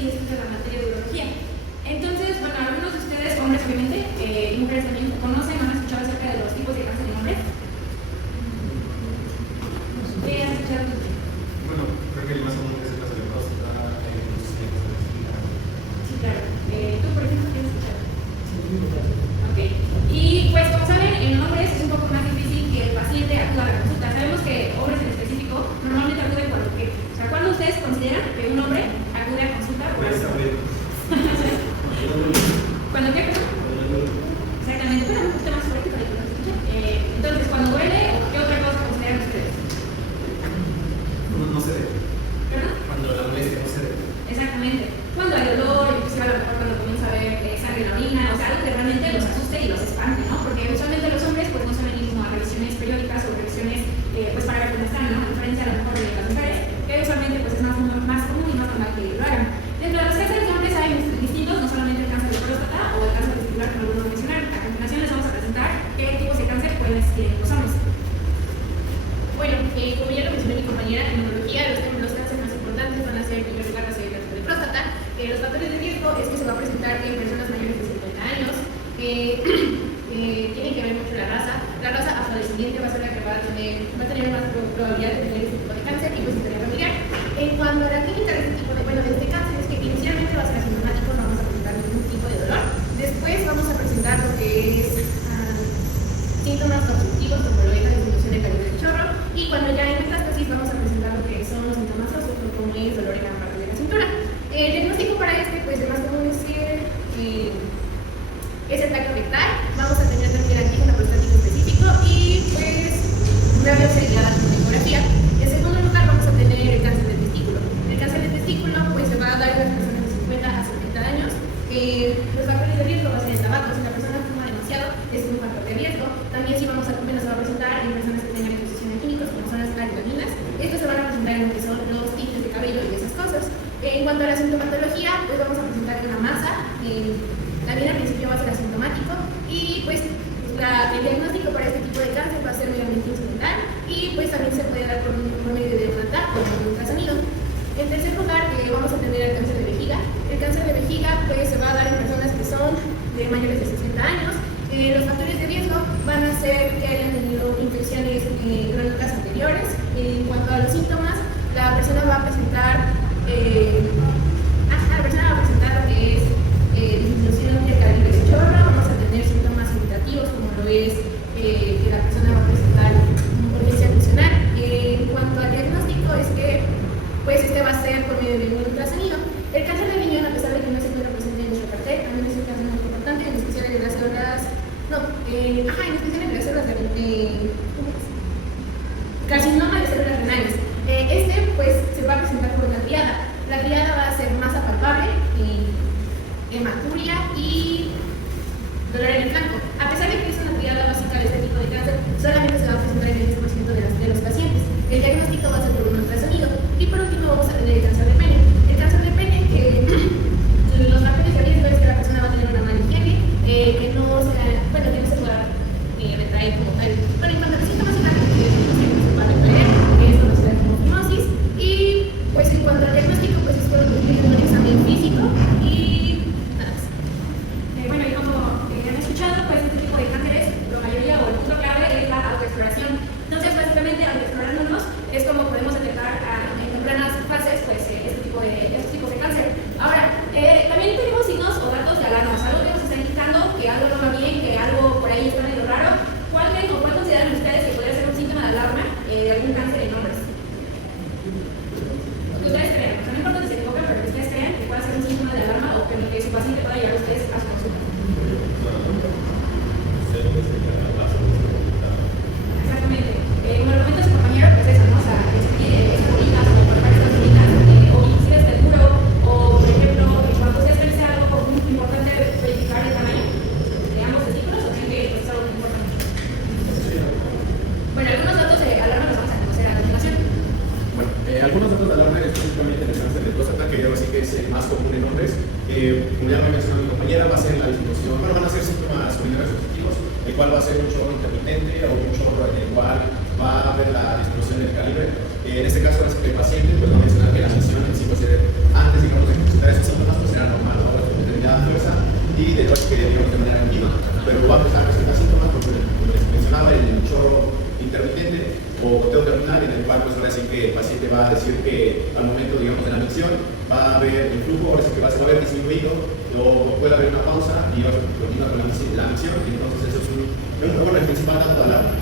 y estudian la materia de urología. Entonces, bueno, algunos de ustedes, hombres obviamente, y mujeres también, conocen o han escuchado acerca de los tipos de cáncer en hombres. ¿Qué has escuchado? Bueno, creo que el más común es el cáncer de próstata, Sí, claro. ¿Tú, por ejemplo, qué has escuchado? Ok. Y pues, como saben, en hombres es un poco más difícil que el paciente acuda a la consulta. Sabemos que hombres en específico normalmente acuden cuando qué. O sea, ¿cuándo ustedes consideran que un hombre acude a consulta por eso? ¿Cuándo qué? Exactamente. Pero un poquito más fuerte para que lo escuchen. Entonces, ¿cuando duele o qué otra cosa consideran ustedes? No se debe. ¿Perdón? Cuando la molestia no se debe. Exactamente. Cuando hay dolor, inclusive a lo mejor cuando comienza a ver sangre en la orina, o sea, algo que realmente los asuste y los espante, ¿no? Porque usualmente los hombres pues no son el mismo a revisiones periódicas o revisiones pues para ver cómo están, ¿no? A diferencia a lo mejor de las mujeres, que usualmente pues es más común y más normal que lo hagan. Dentro de los cánceres de hombres hay distintos, no solamente el cáncer de próstata o el cáncer testicular, como algunos mencionaron. A continuación les vamos a presentar qué tipos de cáncer pueden existir en los hombres. Bueno, como ya lo mencionó mi compañera, en urología los cánceres más importantes van a ser, en primer lugar, va a ser el cáncer de próstata. Los factores de riesgo es que se va a presentar en personas mayores de 50 años. Tiene que ver mucho la raza. La raza afrodescendiente va a ser la que va a tener más probabilidad de tener este tipo de cáncer y pues historia familiar. En cuanto a la clínica de este cáncer, es que inicialmente va a ser asintomático, no vamos a presentar ningún tipo de dolor. Después vamos a presentar lo que es síntomas obstructivos, como lo es la disminución de calidad del chorro, y cuando ya hay metástasis vamos a presentar lo que son los síntomas óseos, como es dolor en gran parte de la cintura. El diagnóstico para este, pues el más común es el tacto rectal. Vamos a tener también antígeno prostático específico y pues una biopsia guiada con ecografía. En segundo lugar vamos a tener el cáncer del testículo. El cáncer del testículo pues se va a dar en las personas de 50 a 70 años. Los factores de riesgo va a ser el tabaco. Si la persona fuma demasiado es un factor de riesgo. También si vamos a comer se va a presentar en personas que tengan exposición a químicos como son las cladaminas. Estos se van a presentar en lo que son los tintes de cabello y esas cosas. En cuanto a la sintomatología, pues vamos a presentar una masa. También al principio va a ser asintomático y pues el diagnóstico para este tipo de cáncer va a ser meramente instrumental y pues también se puede dar por medio de un TAC o de un ultrasonido. En tercer lugar, vamos a tener el cáncer de vejiga. El cáncer de vejiga pues se va a dar en personas que son de mayores de 60 años. Los factores de riesgo van a ser que hayan tenido infecciones crónicas anteriores. En cuanto a los síntomas, la persona va a presentar lo que es disminución del calibre del chorro. Vamos a tener síntomas irritativos como lo es que la persona va a presentar urgencia funcional. En cuanto al diagnóstico es que pues este va a ser por medio de un ultrasonido. El cáncer de riñón, a pesar de que no se encuentra presente en nuestro cartel, también es un cáncer muy importante, en especial en las células carcinoma de células renales. Este pues se va a presentar por una triada. La triada va a ser masa palpable, hematuria y dolor en el flanco. A pesar de que es una triada básica de este tipo de cáncer, solamente se va a presentar en el 10% de los pacientes. El diagnóstico va a ser por un ultrasonido. Y por último vamos a tener el cáncer de pene. El cáncer de pene, los factores de riesgo es que la persona va a tener una mala higiene, que no se pueda retraer como tal. Pero en cuanto a los síntomas se va a retraer, es conocida como fimosis. Y pues en cuanto al diagnóstico, pues es un examen físico y nada más. Bueno, y como han escuchado, pues este tipo de cánceres, la mayoría o el punto clave es la autoexploración. Entonces, básicamente, autoexplorándonos es como podemos detectar en tempranas fases pues, estos tipos de cáncer. Ahora, también tenemos signos o datos de alarma, algo que nos está indicando que algo no va bien, que algo por ahí está medio raro. ¿Cuál creen o cuál consideran ustedes que podría ser un síntoma de alarma de algún cáncer en hombres? Lo que ustedes crean, o sea, no importa si se equivocan, pero que ustedes crean que pueda ser un síntoma de alarma o que su paciente pueda llegar a ustedes a su consulta. Exactamente. Como lo comenta su compañero, pues eso, ¿no? O sea, que se tiene estas bolitas o por estas bolitas, o inclusive hasta el muro, o por ejemplo, cuando ustedes creen que sea algo muy importante verificar el tamaño de ambos testículos, o creen que pues, es algo muy importante. Bueno, algunos datos de alarma los vamos a conocer a continuación. Bueno, algunos datos de alarma específicamente en el cáncer de próstata, que yo sí que es el más común en hombres. Como ya lo mencionó mi compañera, va a ser la disminución, van a ser síntomas urinarios positivos, el cual va a ser un chorro intermitente o un chorro en el cual va a haber la disminución del calibre. En este caso, el paciente pues, va a mencionar que la sesión en sí puede ser antes, digamos, de presentar esos va a decir que al momento, digamos, de la micción va a haber el flujo, ahora sí que va a haber disminuido, o puede haber una pausa y va a continuar con la micción, y entonces eso es bueno, el principal dato de alarma.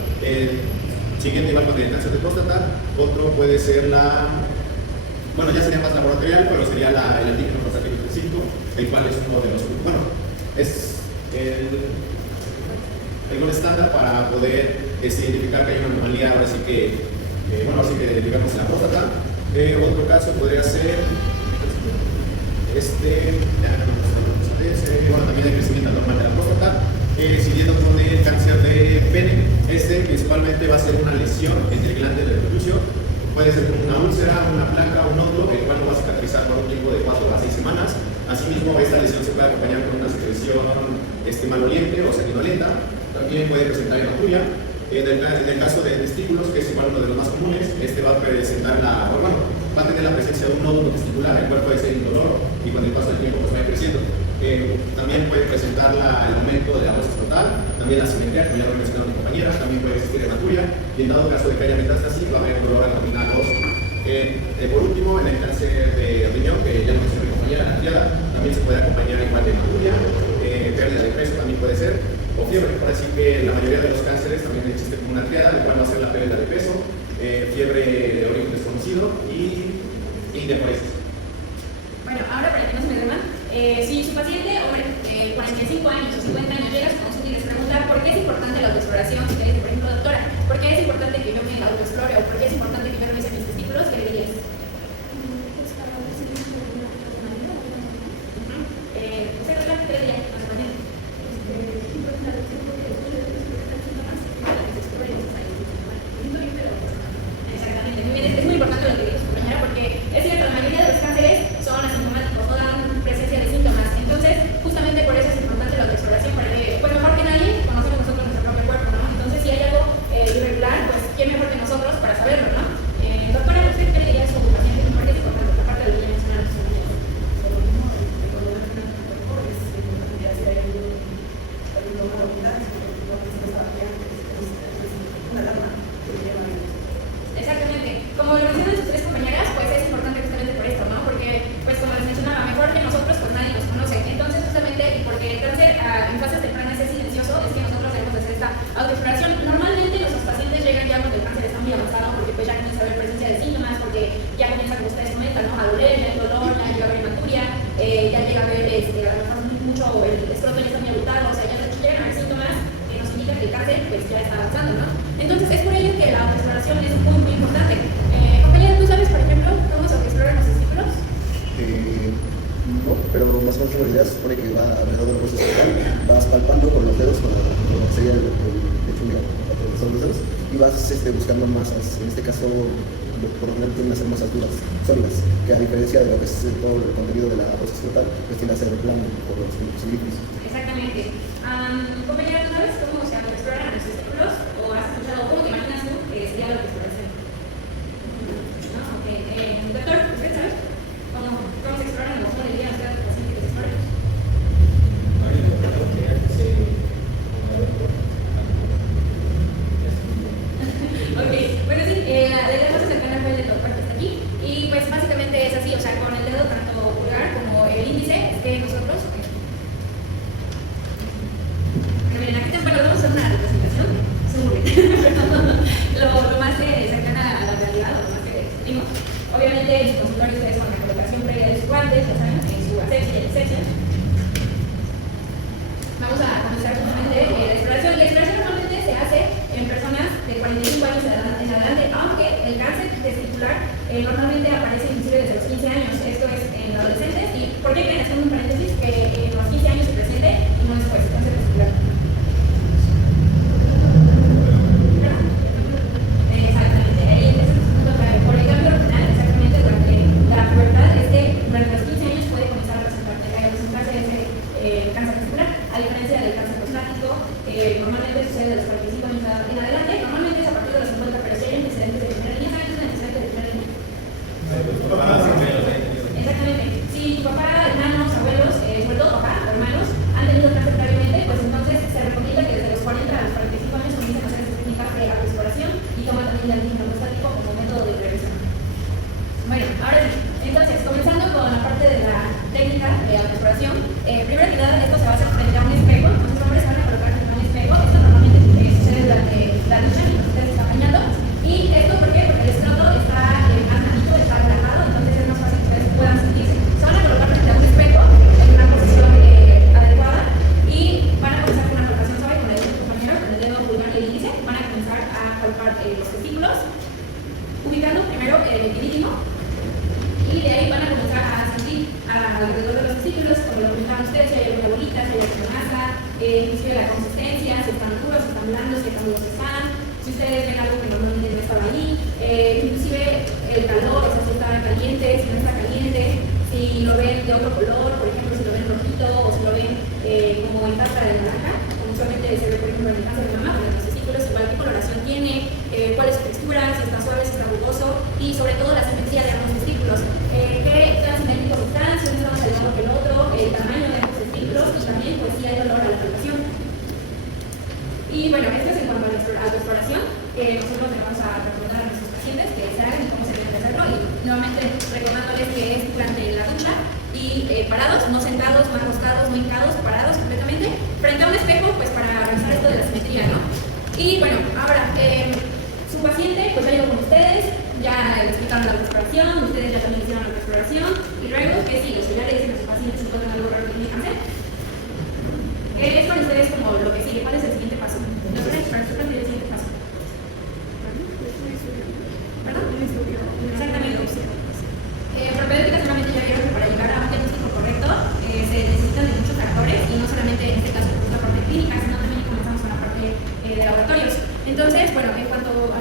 Siguiente, igual con el cáncer de próstata, otro puede ser bueno, ya sería más laboratorial, pero sería el antígeno prostático específico, el cual es uno de los, bueno, es el gol estándar para poder identificar que hay una anomalía, ahora sí que, digamos, en la próstata. Otro caso podría ser bueno, también el crecimiento normal de la próstata, siguiendo con el cáncer de pene. Principalmente va a ser una lesión entre el glande del prepucio. Puede ser una úlcera, una placa, un nódulo, el cual no va a cicatrizar por un tiempo de 4 a 6 semanas. Asimismo, esta lesión se puede acompañar con una secreción maloliente o sanguinolenta. También puede presentar hematuria. En el caso de testículos, que es igual uno de los más comunes, va a presentar va a tener la presencia de un nódulo testicular, el cual puede ser indoloro y con el paso del tiempo pues va a ir creciendo. También puede presentar el aumento de la dosis total, también la simetría, como ya lo mencionaron mis compañeras, también puede existir hematuria, y en dado caso de que haya metástasis, va a haber dolor abdominal. Por último, en el cáncer de riñón, que ya lo mencionó mi compañera, la triada, también se puede acompañar igual de hematuria, pérdida de peso también puede ser, o fiebre. Por así que la mayoría de los cánceres también existe como una triada, el cual va a ser la pérdida de peso, fiebre de origen desconocido y depresión. Bueno, ahora para que no se me duerman, si su paciente, hombre, 45 años o 50 años llega a su consulta y les pregunta por qué es importante la autoexploración, si te dice, por ejemplo, doctora, ¿por qué es importante que yo me autoexplore o por qué es importante que yo revise mis testículos? ¿Qué le dirías? ¿Qué le dirías? Exactamente, muy bien, es muy importante lo que dices, compañera, porque es cierto, la mayoría de los cánceres son asintomáticos, no dan presencia de síntomas. Entonces, justamente por eso es importante la autoexploración, para que, pues mejor que nadie, conocemos nosotros nuestro propio cuerpo, ¿no? Entonces, si hay algo irregular, pues quién mejor que nosotros para saberlo, ¿no? Doctora, ¿usted qué le diría a su paciente? ¿Por qué es importante? Aparte de lo que ya mencionaron sus compañeros. Exactamente. Como lo mencionan sus tres compañeras, pues es importante justamente por esto, ¿no? Porque, pues como les mencionaba, mejor que nosotros, pues nadie nos conoce. Entonces, justamente, y porque el cáncer en fases tempranas es silencioso, es que nosotros debemos hacer esta autoexploración. Normalmente nuestros pacientes llegan ya cuando el cáncer está muy avanzado, porque pues ya comienza a haber presencia de síntomas, porque ya comienza, como ustedes comentan, ¿no? A doler, ya hay dolor, ya llega a haber hematuria, ya llega a haber, a lo mejor mucho, el escroto ya está muy abultado, o sea, ya llegan a haber síntomas que nos indican que el cáncer pues ya está avanzando, ¿no? Entonces, es por ello que la autoexploración es muy, muy importante. Compañera, ¿tú sabes, por ejemplo, cómo se autoexploran los testículos? No, pero más o menos la idea supone que va alrededor del proceso total, vas palpando con los dedos, con lo que sería el son los dedos, y vas buscando masas. En este caso, por lo general tienden a ser masas duras, sólidas, que a diferencia de lo que es todo el contenido de la dosis total, pues tiende a ser plano por los cilindros. Exactamente. Compañera, ¿tú sabes cómo se autoexploran los testículos? ¿O has escuchado cómo te imaginas tú que sería la autoexploración? No, ok. Doctor, ¿usted sabe cómo se exploran o cómo le dirían a usted al paciente que se explore? Ok, bueno, sí, la idea más cercana fue el del doctor que está aquí. Y pues básicamente es así, o sea, con el dedo tanto pulgar como el índice, es que nosotros. Miren, aquí vamos a hacer una representación. Lo más testículos, como lo comentaban ustedes, si hay alguna bolita, si hay alguna masa, inclusive la consistencia, si están duros, si están blandos, si están duros están, si ustedes ven algo que normalmente no estaba ahí, inclusive el calor, o sea, si está caliente, si no está caliente, si lo ven de otro color, por ejemplo, si lo ven rojito o si lo ven como en cáscara de naranja, como usualmente se ve, por ejemplo, en el cáncer de mama, en los testículos, igual qué coloración tiene, cuál es su textura, si está suave, si está rugoso y sobre todo la simetría de ambos testículos, qué tan simétricos están, si uno está más elevado que el otro, el tamaño de ambos testículos y también pues si hay dolor a la palpación. Y bueno, esto es en cuanto a la exploración que nosotros le vamos a recomendar a nuestros pacientes que se hagan y cómo se deben de hacerlo, y nuevamente recordándoles que es durante la ducha y parados, no sentados, no acostados, no hincados, parados completamente frente a un espejo, pues para realizar esto de la simetría, ¿no? Y bueno, ahora, su paciente, pues ya llegó con ustedes, ya le explicaron la exploración, ustedes ya también hicieron la exploración, y luego, ¿qué sigue? O sea, ya le dicen a su paciente si pueden algo raro que tiene cáncer. Es con ustedes como lo que sigue, ¿cuál es el siguiente paso? No sé, para nosotros el siguiente paso. ¿Perdón? Exactamente. Propedéutica seguramente ya vieron que para llegar a un diagnóstico correcto se necesitan de muchos factores, y no solamente en este caso por la parte clínica, sino también comenzamos con la parte de laboratorios. Entonces, bueno, en cuanto a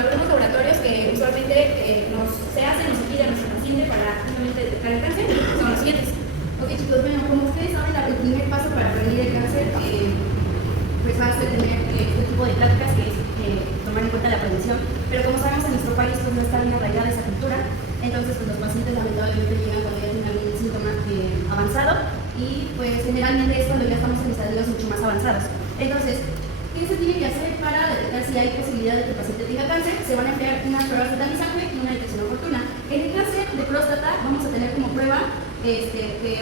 algunos laboratorios que usualmente se hacen o se pide a nuestro paciente para justamente detectar el cáncer, son los siguientes. Ok, chicos, bueno, como ustedes saben, el primer paso para prevenir el cáncer pues va a ser tener este tipo de pláticas, que es tomar en cuenta la prevención, pero como sabemos en nuestro país pues no está bien arraigada esa cultura, entonces pues los pacientes lamentablemente llegan cuando ya tienen algún síntoma avanzado, y pues generalmente es cuando ya estamos en estadios mucho más avanzados. Entonces, ¿qué se tiene que hacer para detectar si hay posibilidad de que el paciente tenga cáncer? Se van a emplear unas pruebas de sangre y una detección oportuna. En el cáncer de próstata vamos a tener como prueba que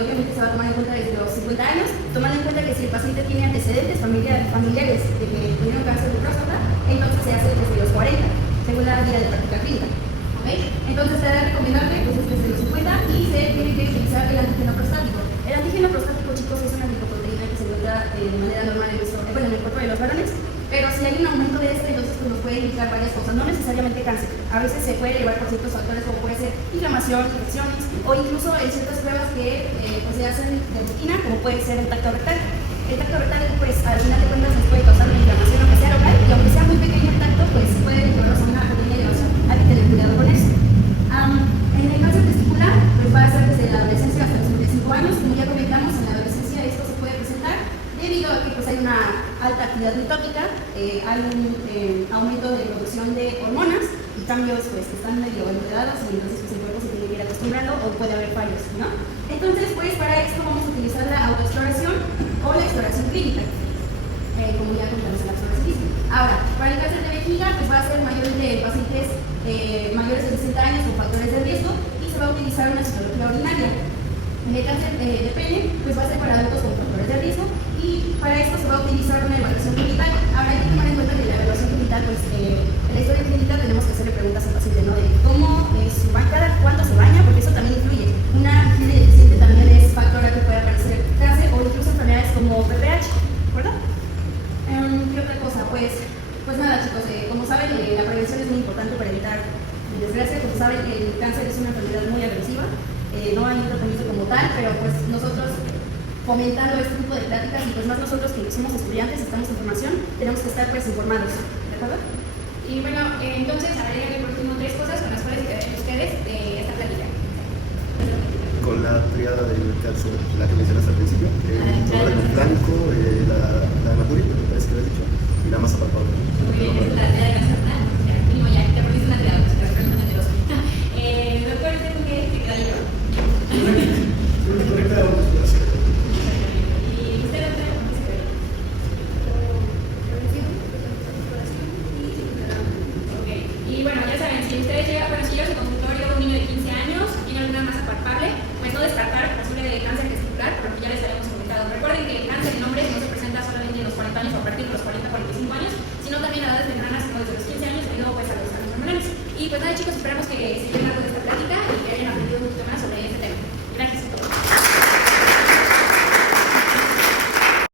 obviamente se va a tomar en cuenta desde los 50 años, tomando en cuenta que si el paciente tiene antecedentes familiares de que tuvieron cáncer de próstata, entonces se hace desde los 40, según la guía de práctica clínica. ¿Okay? Entonces se debe recomendable pues, desde los 50, y se tiene que utilizar el antígeno prostático. El antígeno prostático, chicos, es una glicoproteína que se encuentra de manera normal en el cuerpo de los varones, pero si hay un aumento de este, entonces pues, nos puede indicar varias cosas, no necesariamente cáncer. A veces se puede elevar por ciertos factores como puede ser inflamación, infecciones, o incluso en ciertas pruebas que pues, se hacen de rutina, como puede ser el tacto rectal. El tacto rectal, pues al final de cuentas nos puede causar una inflamación aunque sea local, y aunque sea muy pequeño el tacto, pues puede llevarnos a una pequeña elevación. Hay que tener cuidado con eso. En el cáncer testicular, pues va a ser desde la adolescencia hasta los 35 años. Como ya comentamos, en la adolescencia esto se puede presentar debido a que pues, hay una alta actividad mitótica, hay un aumento de producción de hormonas y cambios pues, que están medio enredados, y entonces pues, el cuerpo se tiene que ir acostumbrando o puede haber fallos, ¿no? Entonces, pues para esto vamos a utilizar la autoexploración o la exploración clínica, como ya contamos en la exploración. Ahora, para el cáncer de vejiga, pues va a ser mayormente en pacientes mayores de 60 años con factores de riesgo, y se va a utilizar una citología urinaria. En el cáncer de pene, pues va a ser para adultos con factores de riesgo, y para esto se va a utilizar una evaluación genital. Ahora hay que tomar en cuenta que la evaluación genital, pues en la historia clínica tenemos que hacerle preguntas al paciente, ¿no? De cómo es su bañada, cuánto se baña, porque eso también influye. Una higiene deficiente también es factor a que puede aparecer cáncer, o incluso enfermedades como PPH, ¿verdad? ¿Qué otra cosa? Pues nada, chicos, como saben, la prevención es muy importante para evitar desgracia. Como saben, el cáncer es una enfermedad muy agresiva, no hay un tratamiento como tal, pero pues nosotros fomentando este tipo de pláticas, y pues más nosotros que somos estudiantes, estamos en formación, tenemos que estar pues informados, ¿de acuerdo? Y bueno, entonces agregaré por último 3 cosas con las cuales se queden ustedes de esta plática. Con la triada del cáncer, la que mencionaste al principio, el blanco, la hematúrica, me parece que lo has dicho, y la masa palpable. Muy bien, esa es la triada de cáncer renal. Mínimo ya, te perdiste una triada, se te realmente generoso. Doctor, ¿usted qué queda yo? Correcta la autoexploración. Y bueno, ya saben, si ustedes llegan a su consultorio de un niño de 15 años, tiene alguna masa palpable, pues no descartar posible de cáncer testicular, porque ya les habíamos comentado. Recuerden que el cáncer en hombres no se presenta solamente en los 40 años o a partir de los 40-45 años, sino también a edades tempranas como desde los 15 años y luego pues a los hormonales. Y pues nada, chicos, esperamos que se